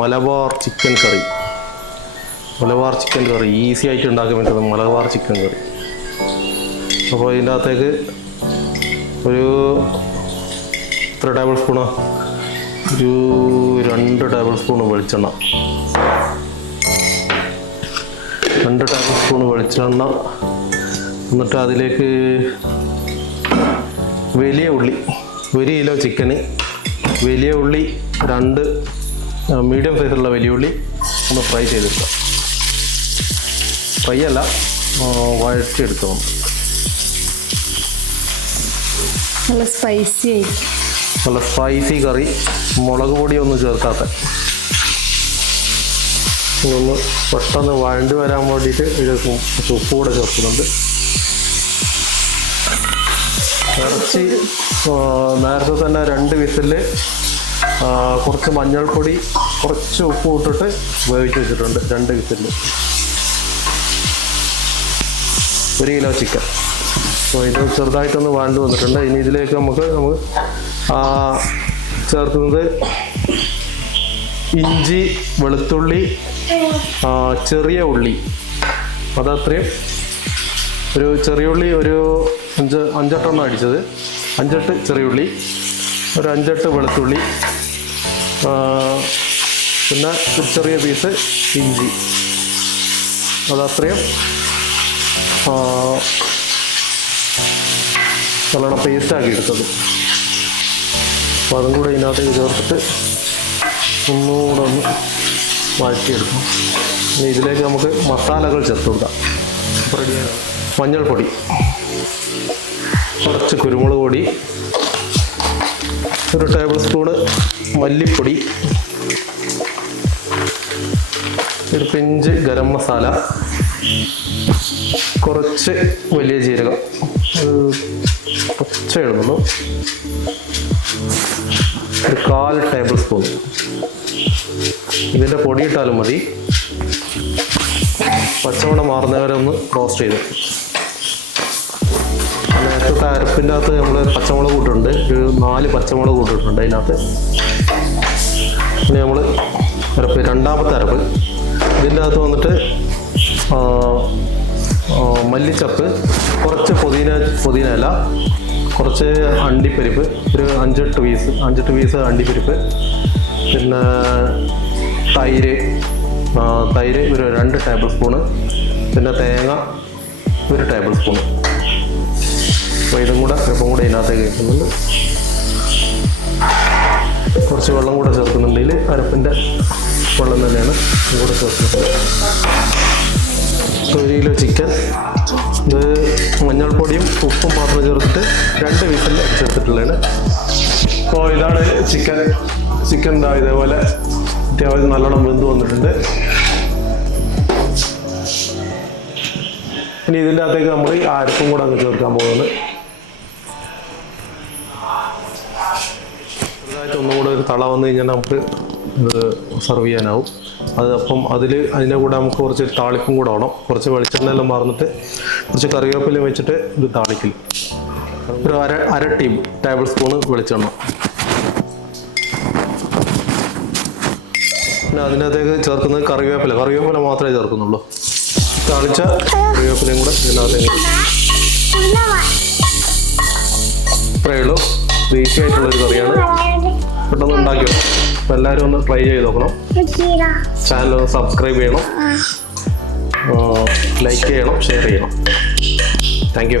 Malabar chicken കറി. Malabar chicken കറി easy ആയിട്ട് ഉണ്ടാക്കാൻ പറ്റുന്നത് മലബാർ ചിക്കൻ കറി. അപ്പോൾ ഇതിൻ്റെ അകത്തേക്ക് ഒരു എത്ര ടേബിൾ സ്പൂണ്, ഒരു 2 ടേബിൾ സ്പൂൺ വെളിച്ചെണ്ണ, 2 ടേബിൾ സ്പൂൺ വെളിച്ചെണ്ണ. എന്നിട്ട് അതിലേക്ക് വലിയ ഉള്ളി, 1 കിലോ ചിക്കന് വലിയ ഉള്ളി 2 മീഡിയം സൈസുള്ള വലിയ ഉള്ളി ഒന്ന് ഫ്രൈ ചെയ്തെടുക്കുക. ഫ്രൈ അല്ല, വഴറ്റിയെടുക്കുക. നല്ല സ്പൈസി ആയിരിക്കും. നല്ല സ്പൈസി കറി, മുളക് പൊടിയൊന്നും ചേർക്കാത്ത. ഒന്ന് പെട്ടെന്ന് വഴണ്ടി വരാൻ വേണ്ടിയിട്ട് ഇതിലേക്ക് ഉപ്പ് കൂടെ ചേർക്കുന്നുണ്ട്. ഇറച്ചി നേരത്തെ തന്നെ 2 വിസിൽ കുറച്ച് മഞ്ഞൾപ്പൊടി കുറച്ച് ഉപ്പ് ഇട്ടിട്ട് വേവിച്ച് വെച്ചിട്ടുണ്ട്. 2 വിസിൽ 1 കിലോ ചിക്കൻ. അപ്പോൾ ഇത് ചെറുതായിട്ടൊന്ന് വഴണ്ട് വന്നിട്ടുണ്ട്. ഇനി ഇതിലേക്ക് നമുക്ക് ചേർക്കുന്നത് ഇഞ്ചി, വെളുത്തുള്ളി, ചെറിയ ഉള്ളി. അതത്രയും ഒരു ചെറിയ ഉള്ളി ഒരു 5-8 അടിച്ചത്, 5-8 ചെറിയ ഉള്ളി, ഒരു 5-8 വെളുത്തുള്ളി, പിന്നെ ഒരു ചെറിയ പീസ് ഇഞ്ചി. അതത്രയും നല്ലോണം പേസ്റ്റാക്കി എടുത്തത്. അപ്പോൾ അതും കൂടെ ഇതിനകത്തേക്ക് ചേർത്തിട്ട് ഒന്നുകൂടെ ഒന്ന് വഴറ്റിയെടുക്കും. ഇനി ഇതിലേക്ക് നമുക്ക് മസാലകൾ ചേർത്ത് കൊടുക്കാം. റെഡിയാണ്. മഞ്ഞൾപ്പൊടി, കുറച്ച് കുരുമുളക് പൊടി, 1 ടേബിൾ സ്പൂണ് മല്ലിപ്പൊടി, 1 പിഞ്ച് ഗരം മസാല, കുറച്ച് വലിയ ജീരകം കുറച്ച് ഇടുന്നുള്ളൂ, 1/4 ടേബിൾ സ്പൂൺ. ഇതിൻ്റെ പൊടി ഇട്ടാലും മതി. പച്ചമണം മാറുന്നവരെ ഒന്ന് റോസ്റ്റ് ചെയ്ത്. നേരത്തെ അരപ്പിൻ്റെ അകത്ത് നമ്മൾ പച്ചമുളക് കൂട്ടിട്ടുണ്ട്, ഒരു 4 പച്ചമുളക് കൂട്ടിട്ടുണ്ട് അതിനകത്ത്. പിന്നെ നമ്മൾ അരപ്പ്, 2ാമത്തെ അരപ്പ്. ഇതിൻ്റെ അകത്ത് വന്നിട്ട് മല്ലിച്ചപ്പ്, കുറച്ച് പുതിന ഇല, കുറച്ച് അണ്ടിപ്പരിപ്പ്, ഒരു 5-8 പീസ് അണ്ടിപ്പരിപ്പ്, പിന്നെ തൈര് ഒരു 2 ടേബിൾ സ്പൂണ്, പിന്നെ തേങ്ങ 1 ടേബിൾ സ്പൂണ്. അപ്പോൾ ഇതും കൂടെ ഇതിനകത്തേക്ക് വയ്ക്കുന്നുണ്ട്. കുറച്ച് വെള്ളം കൂടെ ചേർക്കുന്നുണ്ടെങ്കിൽ അരപ്പിൻ്റെ വെള്ളം തന്നെയാണ് കൂടെ ചേർക്കുന്നത്. 1 കിലോ ചിക്കൻ, ഇത് മഞ്ഞൾപ്പൊടിയും ഉപ്പും മാത്രം ചേർത്തിട്ട് 2 വിസിൽ ചേർത്തിട്ടുള്ളതാണ്. അപ്പോൾ ഇതാണ് ചിക്കൻ ഇതേപോലെ അത്യാവശ്യം നല്ലോണം വെന്ത് വന്നിട്ടുണ്ട്. ഇനി ഇതിൻ്റെ അകത്തേക്ക് നമ്മൾ ഈ അരപ്പും കൂടെ അങ്ങ് ചേർക്കാൻ പോകുന്നത്. ചെറുതായിട്ട് ഒന്നും കൂടെ ഒരു തള വന്നു കഴിഞ്ഞാൽ നമുക്ക് ഇത് സെർവ് ചെയ്യാനാവും. അപ്പം അതിൻ്റെ കൂടെ നമുക്ക് കുറച്ച് താളിപ്പും കൂടെ വേണം. കുറച്ച് വെളിച്ചെണ്ണയെല്ലാം മറന്നിട്ട് കുറച്ച് കറിവേപ്പില വെച്ചിട്ട് ഇത് താളിക്കില്ല. ഒരു അര ടേബിൾ സ്പൂണ് വെളിച്ചെണ്ണ. പിന്നെ അതിനകത്തേക്ക് ചേർക്കുന്നത് കറിവേപ്പില മാത്രമേ ചേർക്കുന്നുള്ളൂ. താളിച്ച കറിവേപ്പിലയും കൂടെ ഇതിനകത്തേക്ക്. ഇത്രയേ ഉള്ളൂ. ഈസി ആയിട്ടുള്ളൊരു കറിയാണ്, പെട്ടെന്ന് ഉണ്ടാക്കി വെക്കും. അപ്പോൾ എല്ലാവരും ഒന്ന് ട്രൈ ചെയ്ത് നോക്കണം. ചാനൽ ഒന്ന് സബ്സ്ക്രൈബ് ചെയ്യണം, ലൈക്ക് ചെയ്യണം, ഷെയർ ചെയ്യണം. Thank you.